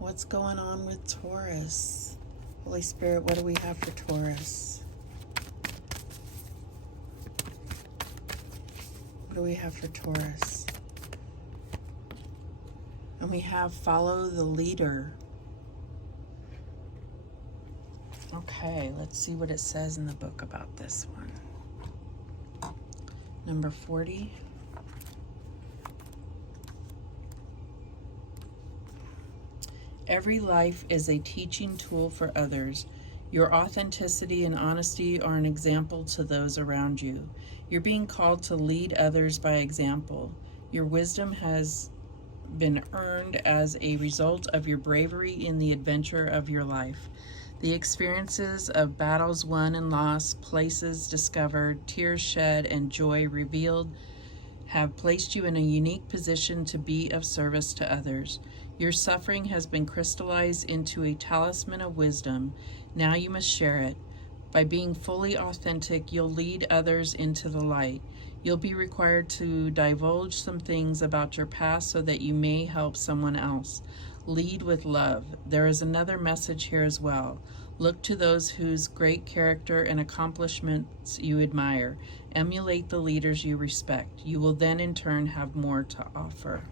What's going on with Taurus? Holy Spirit, what do we have for Taurus? What do we have for Taurus? And we have follow the leader. Okay, let's see what it says in the book about this one. Number 40. Every life is a teaching tool for others. Your authenticity and honesty are an example to those around you. You're being called to lead others by example. Your wisdom has been earned as a result of your bravery in the adventure of your life. The experiences of battles won and lost, places discovered, tears shed, and joy revealed have placed you in a unique position to be of service to others. Your suffering has been crystallized into a talisman of wisdom. Now you must share it. By being fully authentic, you'll lead others into the light. You'll be required to divulge some things about your past so that you may help someone else. Lead with love. There is another message here as well. Look to those whose great character and accomplishments you admire. Emulate the leaders you respect. You will then in turn have more to offer.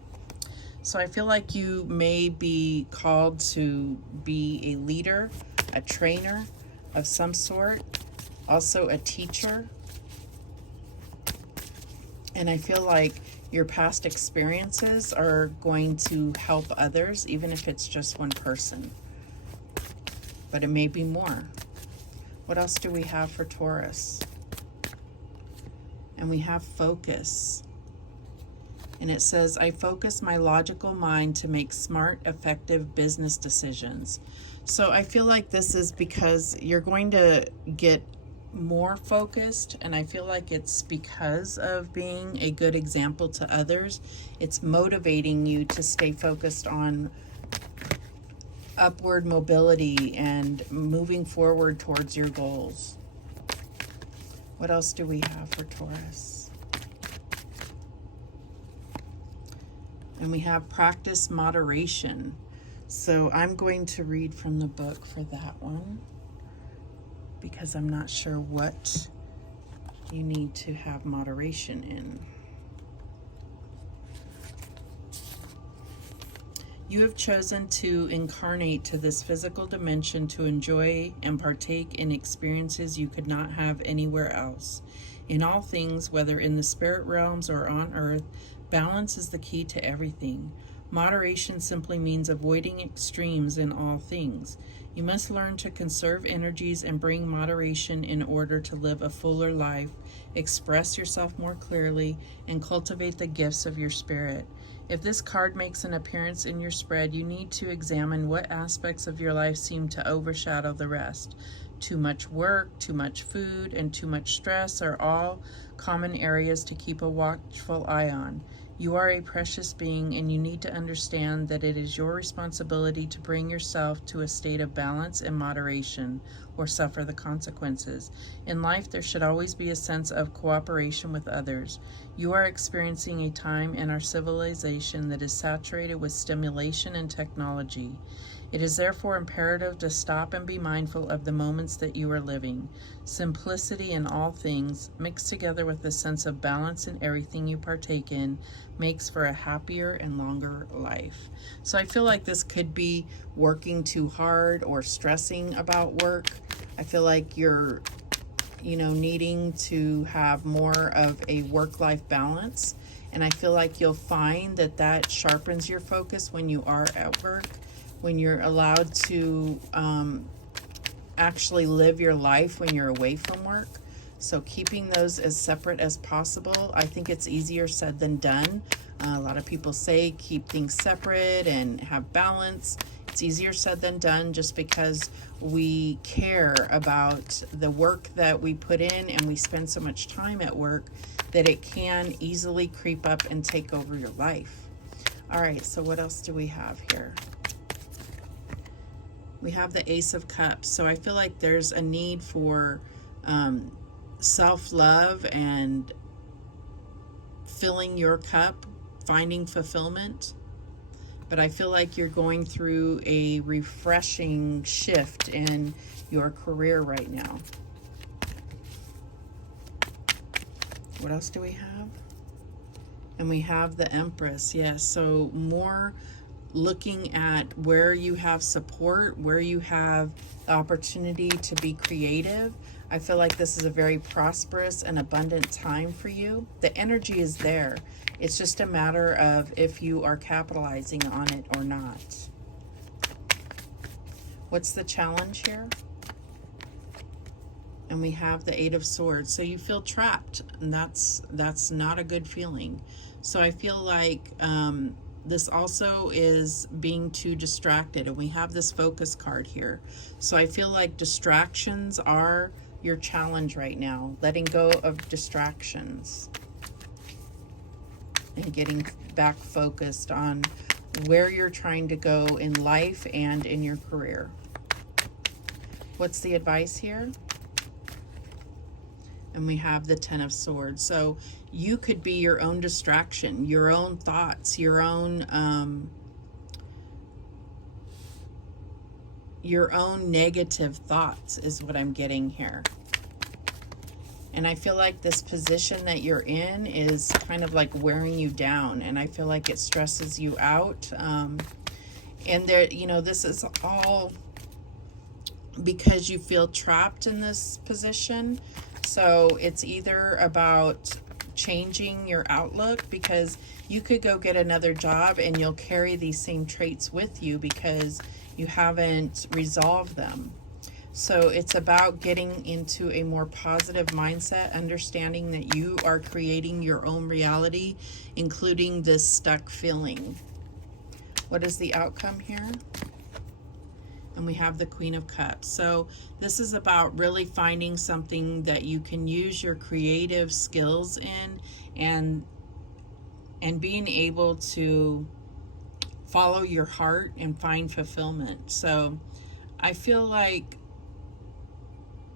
So I feel like you may be called to be a leader, a trainer of some sort, also a teacher. And I feel like your past experiences are going to help others, even if it's just one person. But it may be more. What else do we have for Taurus? And we have focus. And it says, I focus my logical mind to make smart, effective business decisions. So I feel like this is because you're going to get more focused, and I feel like it's because of being a good example to others. It's motivating you to stay focused on upward mobility and moving forward towards your goals. What else do we have for Taurus? And we have practice moderation. So I'm going to read from the book for that one, because I'm not sure what you need to have moderation in. You have chosen to incarnate to this physical dimension to enjoy and partake in experiences you could not have anywhere else. In all things, whether in the spirit realms or on earth, balance is the key to everything. Moderation simply means avoiding extremes in all things. You must learn to conserve energies and bring moderation in order to live a fuller life, express yourself more clearly, and cultivate the gifts of your spirit. If this card makes an appearance in your spread, you need to examine what aspects of your life seem to overshadow the rest. Too much work, too much food, and too much stress are all common areas to keep a watchful eye on. You are a precious being, and you need to understand that it is your responsibility to bring yourself to a state of balance and moderation, or suffer the consequences. In life, there should always be a sense of cooperation with others. You are experiencing a time in our civilization that is saturated with stimulation and technology. It is therefore imperative to stop and be mindful of the moments that you are living. Simplicity in all things, mixed together with a sense of balance in everything you partake in, makes for a happier and longer life. So I feel like this could be working too hard or stressing about work. I feel like you're, needing to have more of a work-life balance. And I feel like you'll find that that sharpens your focus when you are at work, when you're allowed to actually live your life when you're away from work. So keeping those as separate as possible. I think it's easier said than done. A lot of people say keep things separate and have balance. It's easier said than done, just because we care about the work that we put in, and we spend so much time at work that it can easily creep up and take over your life. All right, so what else do we have here? We have the Ace of Cups. So I feel like there's a need for self-love and filling your cup, finding fulfillment. but I feel like you're going through a refreshing shift in your career right now. What else do we have? And we have the Empress. Yes, so more looking at where you have support, where you have the opportunity to be creative. I feel like this is a very prosperous and abundant time for you. The energy is there. It's just a matter of if you are capitalizing on it or not. What's the challenge here? And we have the Eight of Swords. So you feel trapped, and that's not a good feeling. So I feel like this also is being too distracted, and we have this focus card here. So I feel like distractions are your challenge right now. Letting go of distractions and getting back focused on where you're trying to go in life and in your career. What's the advice here? And we have the Ten of Swords. So you could be your own distraction, your own thoughts, your own negative thoughts is what I'm getting here. And I feel like this position that you're in is kind of like wearing you down, and I feel like it stresses you out. And there, you know, this is all because you feel trapped in this position. So it's either about changing your outlook, because you could go get another job and you'll carry these same traits with you because you haven't resolved them. So it's about getting into a more positive mindset, understanding that you are creating your own reality, including this stuck feeling. What is the outcome here? And we have the Queen of Cups. So this is about really finding something that you can use your creative skills in, and being able to follow your heart and find fulfillment. So I feel like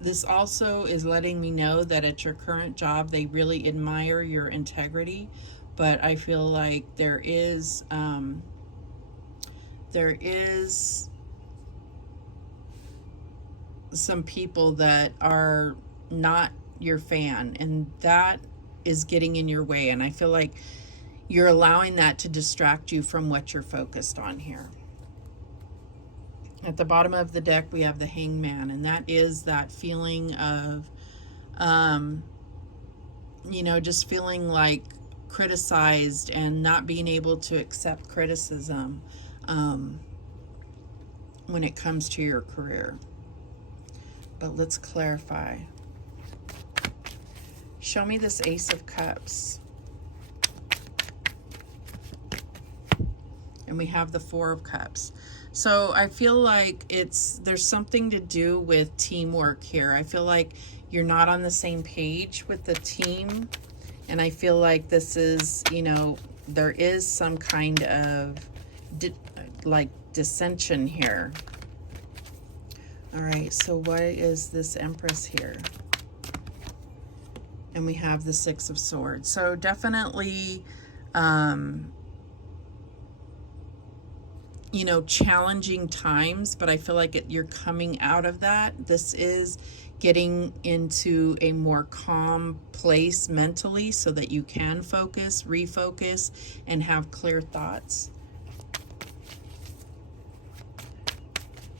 this also is letting me know that at your current job, they really admire your integrity, but I feel like there is some people that are not your fan, and that is getting in your way, and I feel like you're allowing that to distract you from what you're focused on here. At the bottom of the deck, we have the Hangman, and that is that feeling of you know, just feeling like criticized and not being able to accept criticism when it comes to your career. But let's clarify. Show me this Ace of Cups. And we have the Four of Cups. So I feel like there's something to do with teamwork here. I feel like you're not on the same page with the team. And I feel like this is, you know, there is some kind of dissension here. All right, so what is this Empress here? And we have the Six of Swords. So definitely, you know, challenging times, but I feel like you're coming out of that. This is getting into a more calm place mentally so that you can focus, refocus, and have clear thoughts.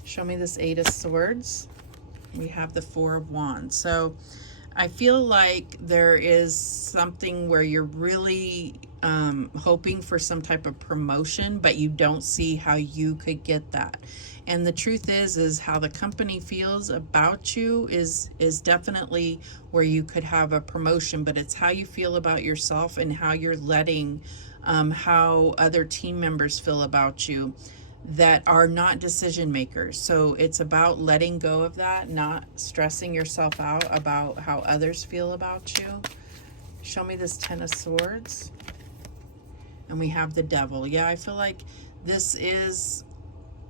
Show me this Eight of Swords. We have the Four of Wands. So I feel like there is something where you're really hoping for some type of promotion, but you don't see how you could get that. And the truth is how the company feels about you is definitely where you could have a promotion, but it's how you feel about yourself and how you're letting how other team members feel about you that are not decision makers. So it's about letting go of that, not stressing yourself out about how others feel about you. Show me this Ten of Swords. And we have the Devil. Yeah, I feel like this is,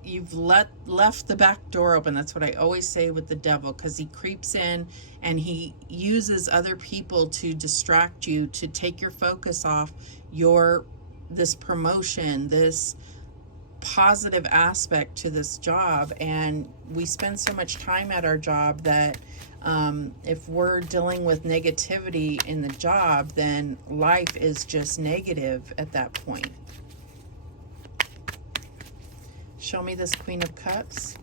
you've left the back door open. That's what I always say with the Devil, because he creeps in and he uses other people to distract you, to take your focus off this promotion, this positive aspect to this job, and we spend so much time at our job that if we're dealing with negativity in the job, then life is just negative at that point. Show me this Queen of Cups.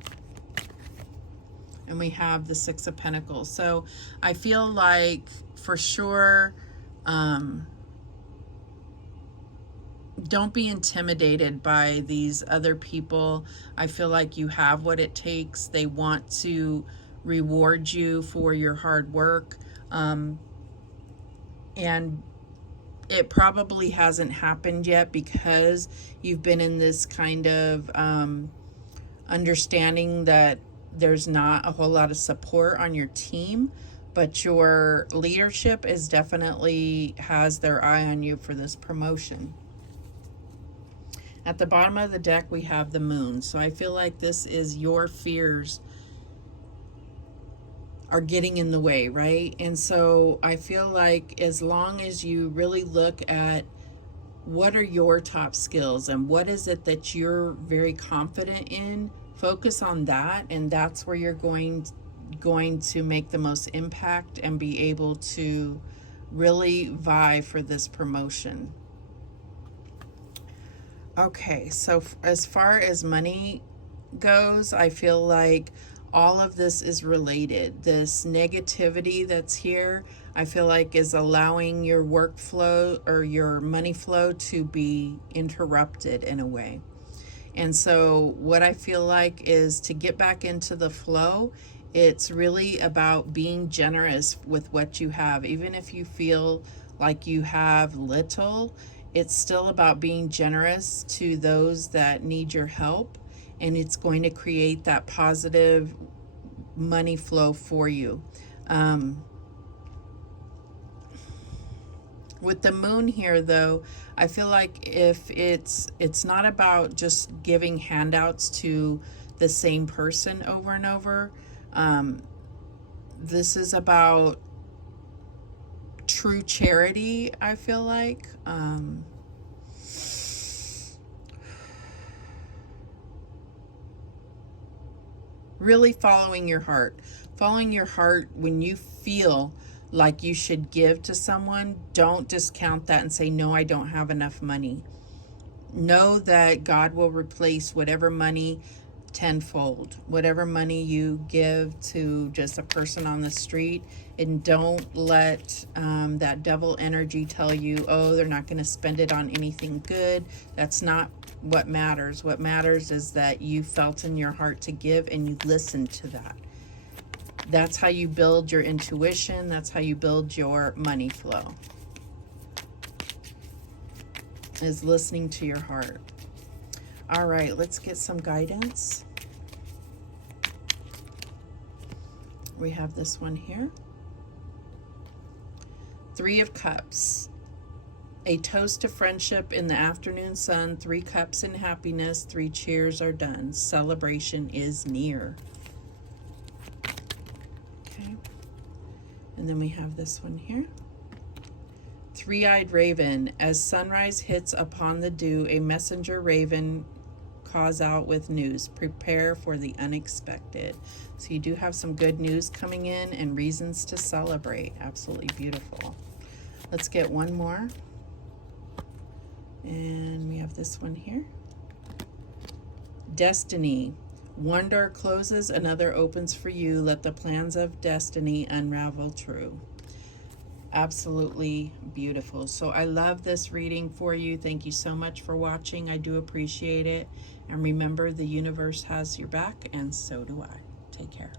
And we have the Six of Pentacles. So I feel like for sure, don't be intimidated by these other people. I feel like you have what it takes. They want to reward you for your hard work. And it probably hasn't happened yet because you've been in this kind of understanding that there's not a whole lot of support on your team, but your leadership is definitely has their eye on you for this promotion. At the bottom of the deck, we have the Moon. So I feel like this is your fears are getting in the way, right? And so I feel like as long as you really look at what are your top skills and what is it that you're very confident in, focus on that, and that's where you're going to make the most impact and be able to really vie for this promotion. Okay, so as far as money goes, I feel like all of this is related. This negativity that's here, I feel like is allowing your workflow or your money flow to be interrupted in a way. And so what I feel like is to get back into the flow, it's really about being generous with what you have. Even if you feel like you have little, it's still about being generous to those that need your help. And it's going to create that positive money flow for you. With the Moon here, though, I feel like if it's not about just giving handouts to the same person over and over. This is about true charity, I feel like. Really following your heart. Following your heart when you feel like you should give to someone. Don't discount that and say, no, I don't have enough money. Know that God will replace whatever money tenfold. Whatever money you give to just a person on the street, and don't let that devil energy tell you, oh, they're not going to spend it on anything good. That's not what matters. What matters is that you felt in your heart to give and you listened to that. That's how you build your intuition. That's how you build your money flow, is listening to your heart. All right, let's get some guidance. We have this one here. Three of Cups. A toast to friendship in the afternoon sun. 3 cups in happiness. 3 cheers are done. Celebration is near. Okay. And then we have this one here. 3-eyed raven. As sunrise hits upon the dew, a messenger raven calls out with news. Prepare for the unexpected. So you do have some good news coming in and reasons to celebrate. Absolutely beautiful. Let's get one more. And we have this one here. Destiny. One door closes, another opens for you. Let the plans of destiny unravel true. Absolutely beautiful. So I love this reading for you. Thank you so much for watching. I do appreciate it. And remember, the universe has your back, and so do I. Take care.